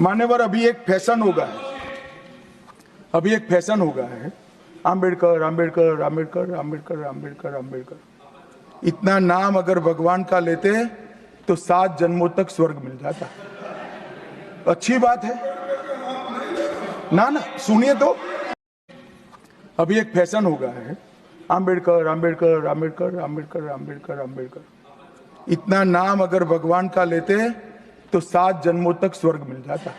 मान्यवर, अभी एक फैशन हो गया है, आम्बेडकर आम्बेडकर आम्बेडकर आम्बेडकर आम्बेडकर आम्बेडकर। इतना नाम अगर भगवान का लेते तो 7 जन्मों तक स्वर्ग मिल जाता। अच्छी बात है ना? सुनिए तो, अभी एक फैशन हो गया है, आम्बेडकर आम्बेडकर आम्बेडकर आम्बेडकर आम्बेडकर आम्बेडकर। इतना नाम अगर भगवान का लेते तो 7 जन्मों तक स्वर्ग मिल जाता।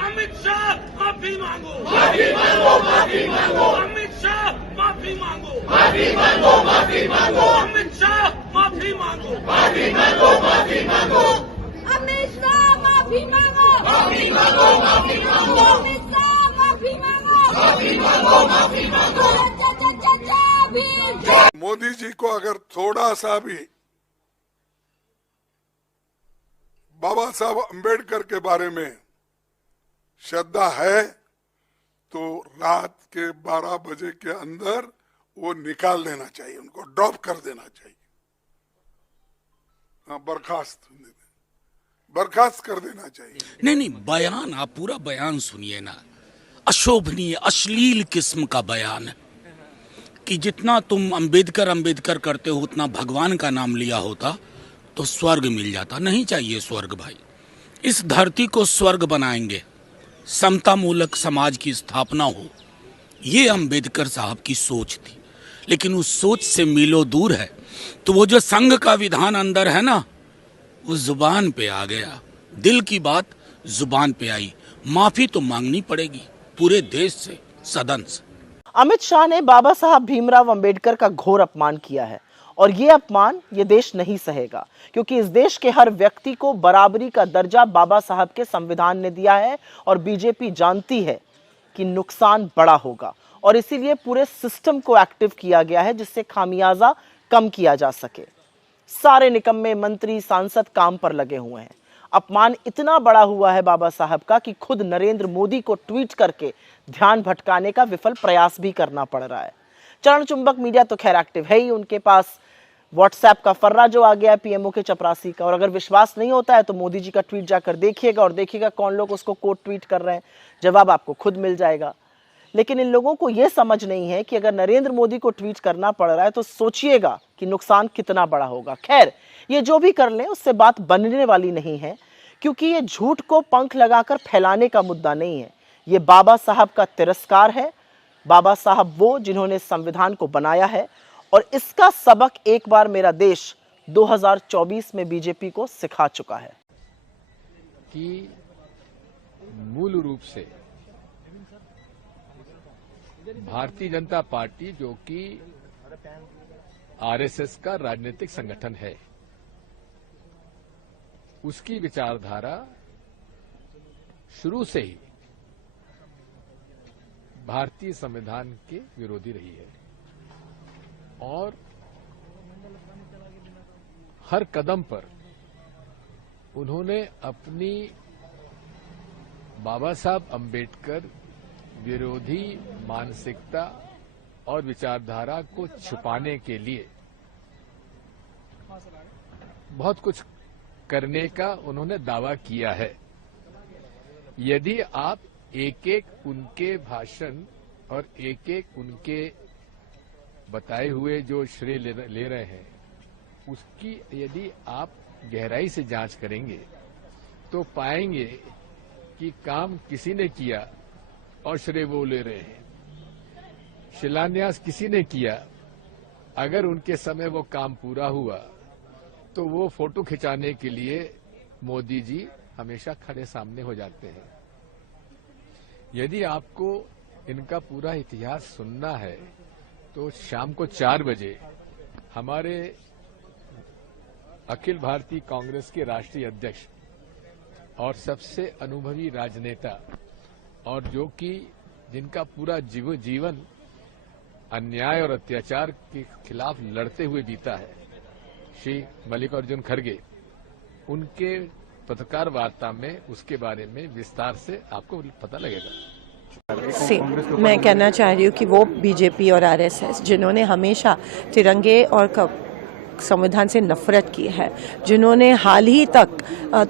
अमित शाह माफी मांगो, माफी मांगो, माफी मांगो। अमित शाह माफी मांगो, माफी मांगो, माफी मांगो। अमित शाह माफी मांगो, माफी मांगो, माफी मांगो। अमित शाह माफी मांगो, माफी मांगो, माफी मांगो। अमित शाह माफी मांगो, माफी मांगो, माफी मांगो। मोदी जी को अगर थोड़ा सा भी बाबा साहब अंबेडकर के बारे में श्रद्धा है तो रात के 12 बजे के अंदर वो निकाल देना चाहिए, उनको ड्रॉप कर देना चाहिए। बर्खास्त कर देना चाहिए। नहीं, बयान आप पूरा बयान सुनिए ना। अशोभनीय अश्लील किस्म का बयान है कि जितना तुम अंबेडकर करते हो उतना भगवान का नाम लिया होता तो स्वर्ग मिल जाता। नहीं चाहिए स्वर्ग भाई। इस धरती को स्वर्ग बनाएंगे, समता मूलक समाज की स्थापना हो, ये अंबेडकर साहब की सोच थी। लेकिन उस सोच से मीलों दूर है। तो वो जो संघ का विधान अंदर है ना, वो जुबान पे आ गया, दिल की बात जुबान पे आई। माफी तो मांगनी पड़ेगी पूरे देश से, सदन से। अमित शाह ने बाबा साहब भीमराव अंबेडकर का घोर अपमान किया है और ये अपमान ये देश नहीं सहेगा, क्योंकि इस देश के हर व्यक्ति को बराबरी का दर्जा बाबा साहब के संविधान ने दिया है और बीजेपी जानती है कि नुकसान बड़ा होगा और इसीलिए पूरे सिस्टम को एक्टिव किया गया है जिससे खामियाजा कम किया जा सके। सारे निकम्मे मंत्री सांसद काम पर लगे हुए हैं। अपमान इतना बड़ा हुआ है बाबा साहब का कि खुद नरेंद्र मोदी को ट्वीट करके ध्यान भटकाने का विफल प्रयास भी करना पड़ रहा है। चरण चुंबक मीडिया तो खैर एक्टिव है ही, उनके पास व्हाट्सएप का फर्रा जो आ गया है पीएमओ के चपरासी का। और अगर विश्वास नहीं होता है तो मोदी जी का ट्वीट जाकर देखिएगा और देखिएगा कौन लोग उसको कोट ट्वीट कर रहे हैं, जवाब आपको खुद मिल जाएगा। लेकिन इन लोगों को यह समझ नहीं है कि अगर नरेंद्र मोदी को ट्वीट करना पड़ रहा है तो सोचिएगा कि नुकसान कितना बड़ा होगा। खैर, ये जो भी कर लें उससे बात बनने वाली नहीं है, क्योंकि ये झूठ को पंख लगाकर फैलाने का मुद्दा नहीं है। ये बाबा साहब का तिरस्कार है। बाबा साहब वो जिन्होंने संविधान को बनाया है और इसका सबक एक बार मेरा देश 2024 में बीजेपी को सिखा चुका है कि मूल रूप से भारतीय जनता पार्टी, जो कि आरएसएस का राजनीतिक संगठन है, उसकी विचारधारा शुरू से ही भारतीय संविधान के विरोधी रही है और हर कदम पर उन्होंने अपनी बाबा साहब अंबेडकर विरोधी मानसिकता और विचारधारा को छुपाने के लिए बहुत कुछ करने का उन्होंने दावा किया है। यदि आप एक एक उनके भाषण और एक एक उनके बताए हुए जो श्रेय ले रहे हैं, उसकी यदि आप गहराई से जांच करेंगे तो पाएंगे कि काम किसी ने किया और श्रेय वो ले रहे हैं। शिलान्यास किसी ने किया, अगर उनके समय वो काम पूरा हुआ तो वो फोटो खिंचाने के लिए मोदी जी हमेशा खड़े सामने हो जाते हैं। यदि आपको इनका पूरा इतिहास सुनना है तो शाम को 4 बजे हमारे अखिल भारतीय कांग्रेस के राष्ट्रीय अध्यक्ष और सबसे अनुभवी राजनेता और जो कि जिनका पूरा जीवन अन्याय और अत्याचार के खिलाफ लड़ते हुए बीता है, श्री मल्लिकार्जुन खड़गे, उनके पत्रकार वार्ता में उसके बारे में विस्तार से आपको पता लगेगा। से मैं कहना चाह रही हूँ कि वो बीजेपी और आरएसएस जिन्होंने हमेशा तिरंगे और संविधान से नफरत की है, जिन्होंने हाल ही तक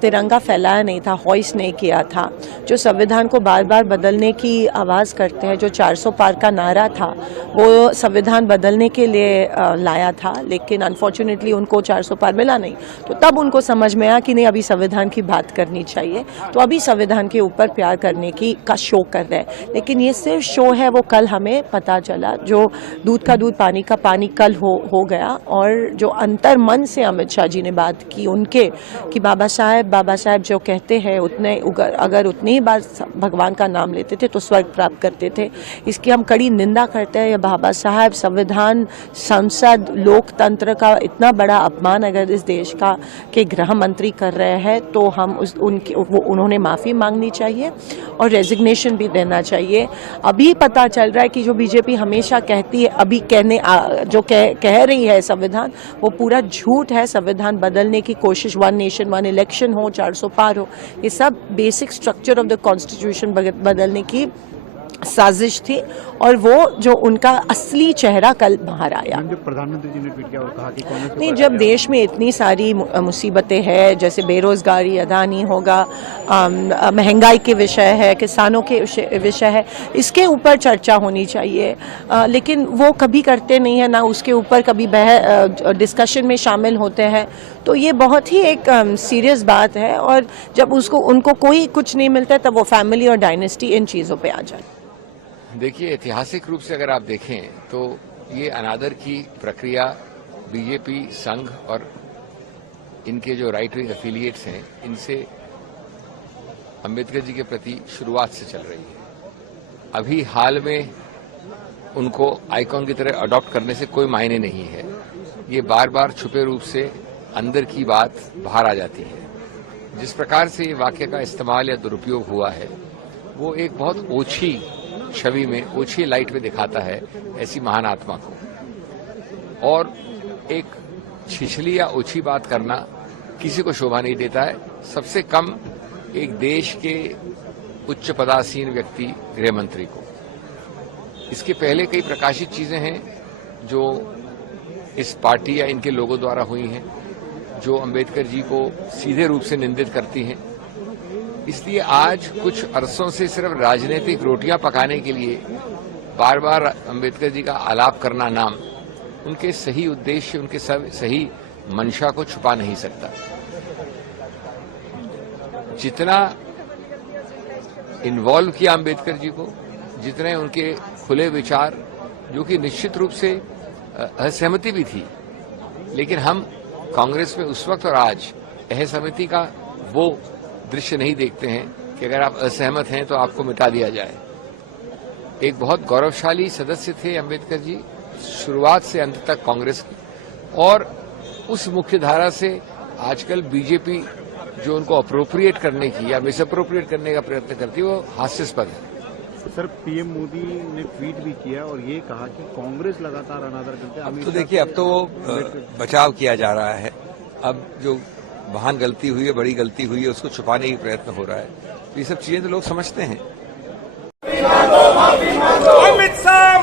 तिरंगा फैलाया नहीं था, हॉइस्ट नहीं किया था, जो संविधान को बार बार बदलने की आवाज़ करते हैं, जो 400 पार का नारा था वो संविधान बदलने के लिए लाया था, लेकिन अनफॉर्चुनेटली उनको 400 पार मिला नहीं। तो तब उनको समझ में आया कि नहीं, अभी संविधान की बात करनी चाहिए। तो अभी संविधान के ऊपर प्यार करने का शो कर रहे हैं, लेकिन ये सिर्फ शो है। वो कल हमें पता चला, जो दूध का दूध पानी का पानी कल हो गया। और जो अंतर मन से अमित शाह जी ने बात की उनके, कि बाबा साहब जो कहते हैं उतने अगर उतनी ही बार भगवान का नाम लेते थे तो स्वर्ग प्राप्त करते थे, इसकी हम कड़ी निंदा करते हैं। बाबा साहब, संविधान, संसद, लोकतंत्र का इतना बड़ा अपमान अगर इस देश के गृह मंत्री कर रहे हैं तो हम उन्होंने माफ़ी मांगनी चाहिए और रेजिग्नेशन भी देना चाहिए। अभी पता चल रहा है कि जो बीजेपी हमेशा कहती है, अभी कह रही है संविधान, वो पूरा झूठ है। संविधान बदलने की कोशिश, 1 नेशन 1 इलेक्शन हो, 400 पार हो, ये सब basic structure of the constitution बदलने की साजिश थी। और वो जो उनका असली चेहरा कल बाहर आया। जब प्रधानमंत्री जी ने ट्वीट किया और कहा कि कांग्रेस नहीं, जब देश में इतनी सारी मुसीबतें हैं, जैसे बेरोजगारी, अदानी होगा, महंगाई के विषय है, किसानों के विषय है, इसके ऊपर चर्चा होनी चाहिए। लेकिन वो कभी करते नहीं है, ना उसके ऊपर कभी डिस्कशन में शामिल होते हैं। तो ये बहुत ही एक सीरियस बात है। और जब उनको कोई कुछ नहीं मिलता तब वो फैमिली और डायनेस्टी इन चीज़ों पे आ जाए। देखिए, ऐतिहासिक रूप से अगर आप देखें तो ये अनादर की प्रक्रिया बीजेपी, संघ और इनके जो राइट विंग एफिलिएट्स हैं, इनसे अंबेडकर जी के प्रति शुरुआत से चल रही है। अभी हाल में उनको आइकॉन की तरह अडॉप्ट करने से कोई मायने नहीं है। ये बार बार छुपे रूप से अंदर की बात बाहर आ जाती है। जिस प्रकार से ये वाक्य का इस्तेमाल या दुरुपयोग हुआ है, वो एक बहुत ओछी छवि में, ओछी लाइट में दिखाता है ऐसी महान आत्मा को। और एक छिछली या ओछी बात करना किसी को शोभा नहीं देता है, सबसे कम एक देश के उच्च पदासीन व्यक्ति, गृह मंत्री को। इसके पहले कई प्रकाशित चीजें हैं जो इस पार्टी या इनके लोगों द्वारा हुई हैं, जो अंबेडकर जी को सीधे रूप से निंदित करती हैं। इसलिए आज कुछ अरसों से सिर्फ राजनीतिक रोटियां पकाने के लिए बार बार अंबेडकर जी का आलाप करना नाम उनके सही उद्देश्य, उनके सही मंशा को छुपा नहीं सकता। जितना इन्वॉल्व किया अंबेडकर जी को, जितने उनके खुले विचार, जो कि निश्चित रूप से असहमति भी थी, लेकिन हम कांग्रेस में उस वक्त और आज असहमति का वो दृश्य नहीं देखते हैं कि अगर आप असहमत हैं तो आपको मिटा दिया जाए। एक बहुत गौरवशाली सदस्य थे अंबेडकर जी, शुरुआत से अंत तक कांग्रेस की। और उस मुख्य धारा से आजकल बीजेपी जो उनको अप्रोप्रिएट करने की या मिसअप्रोप्रिएट करने का प्रयत्न करती है, वो हास्यास्पद है। सर, पीएम मोदी ने ट्वीट भी किया और ये कहा कि कांग्रेस लगातार अनादर करते हैं। अब तो देखिए, अब तो बचाव किया जा रहा है। अब जो महान गलती हुई है, बड़ी गलती हुई है, उसको छुपाने की प्रयत्न हो रहा है। ये सब चीजें तो लोग समझते हैं। अमित शाह